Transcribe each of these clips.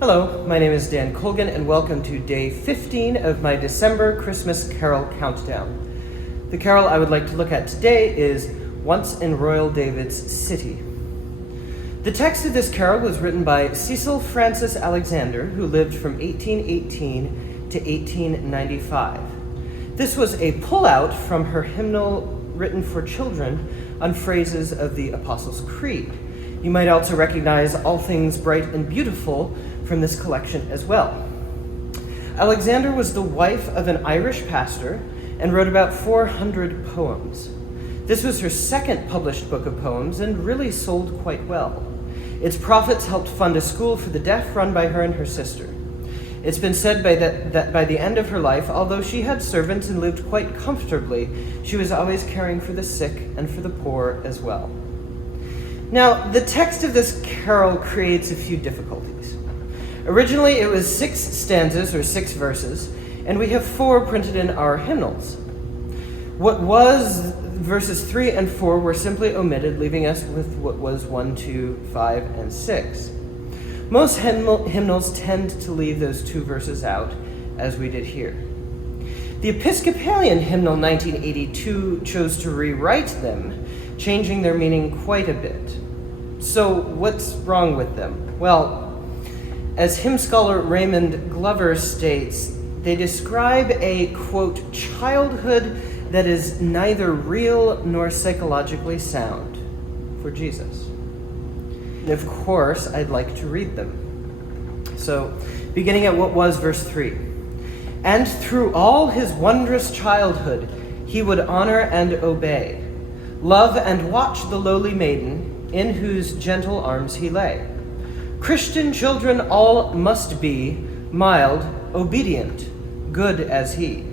Hello, my name is Dan Colgan, and welcome to day 15 of my December Christmas Carol Countdown. The carol I would like to look at today is Once in Royal David's City. The text of this carol was written by Cecil Francis Alexander, who lived from 1818 to 1895. This was a pullout from her hymnal written for children on phrases of the Apostles' Creed. You might also recognize All Things Bright and Beautiful from this collection as well. Alexander was the wife of an Irish pastor and wrote about 400 poems. This was her second published book of poems and really sold quite well. Its profits helped fund a school for the deaf run by her and her sister. It's been said that by the end of her life, although she had servants and lived quite comfortably, she was always caring for the sick and for the poor as well. Now, the text of this carol creates a few difficulties. Originally, it was 6 stanzas or 6 verses, and we have 4 printed in our hymnals. What was verses 3 and 4 were simply omitted, leaving us with what was 1, 2, 5, and 6. Most hymnals tend to leave those 2 verses out, as we did here. The Episcopalian hymnal 1982 chose to rewrite them, changing their meaning quite a bit. So what's wrong with them? Well, as hymn scholar Raymond Glover states, they describe a, quote, childhood that is neither real nor psychologically sound for Jesus. And of course, I'd like to read them. So, beginning at what was verse 3. And through all his wondrous childhood, he would honor and obey, love and watch the lowly maiden, in whose gentle arms he lay. Christian children all must be mild, obedient, good as he.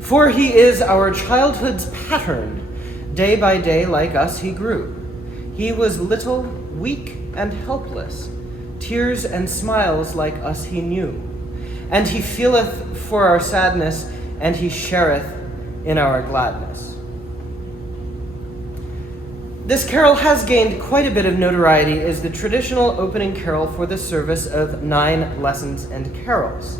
For he is our childhood's pattern. Day by day, like us, he grew. He was little, weak, and helpless. Tears and smiles like us he knew. And he feeleth for our sadness, and he shareth in our gladness. This carol has gained quite a bit of notoriety as the traditional opening carol for the service of 9 lessons and carols.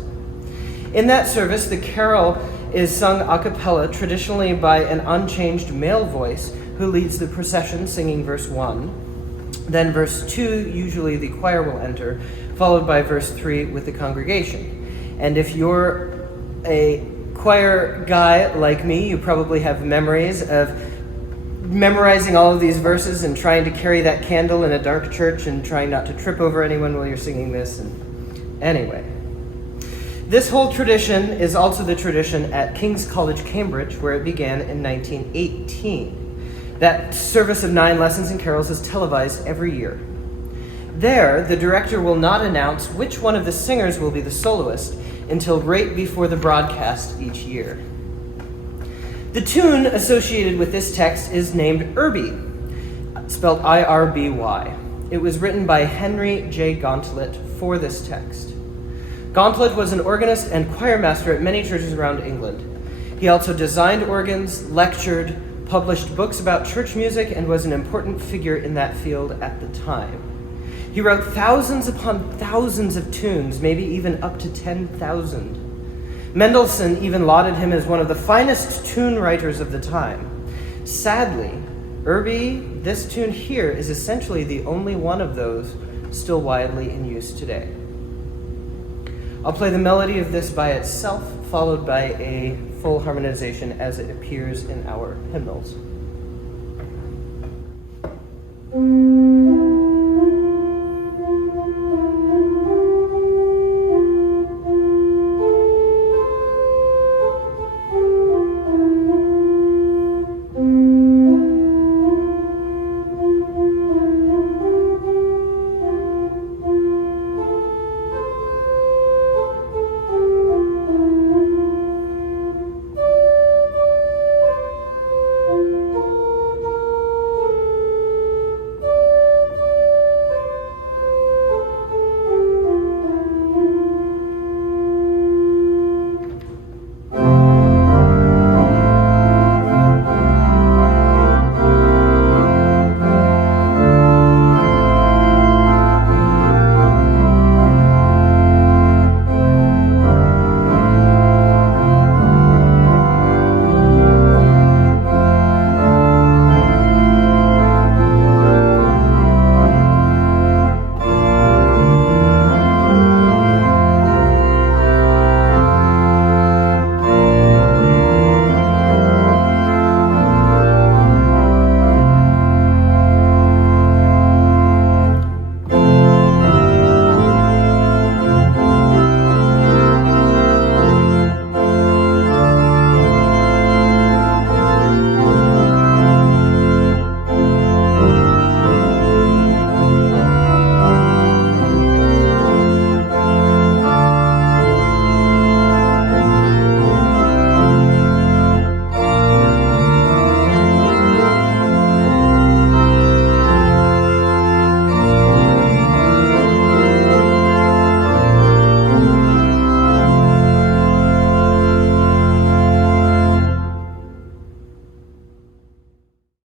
In that service, the carol is sung a cappella, traditionally by an unchanged male voice who leads the procession, singing verse 1. Then verse 2, usually the choir will enter, followed by verse 3 with the congregation. And if you're a choir guy like me, you probably have memories of memorizing all of these verses and trying to carry that candle in a dark church and trying not to trip over anyone while you're singing this. And anyway, this whole tradition is also the tradition at King's College, Cambridge, where it began in 1918. That service of 9 lessons and carols is televised every year. There, the director will not announce which one of the singers will be the soloist until right before the broadcast each year. The tune associated with this text is named Irby, spelled I-R-B-Y. It was written by Henry J. Gauntlet for this text. Gauntlet was an organist and choir master at many churches around England. He also designed organs, lectured, published books about church music, and was an important figure in that field at the time. He wrote thousands upon thousands of tunes, maybe even up to 10,000. Mendelssohn even lauded him as one of the finest tune writers of the time. Sadly, Irby, this tune here, is essentially the only one of those still widely in use today. I'll play the melody of this by itself, followed by a full harmonization as it appears in our hymnals.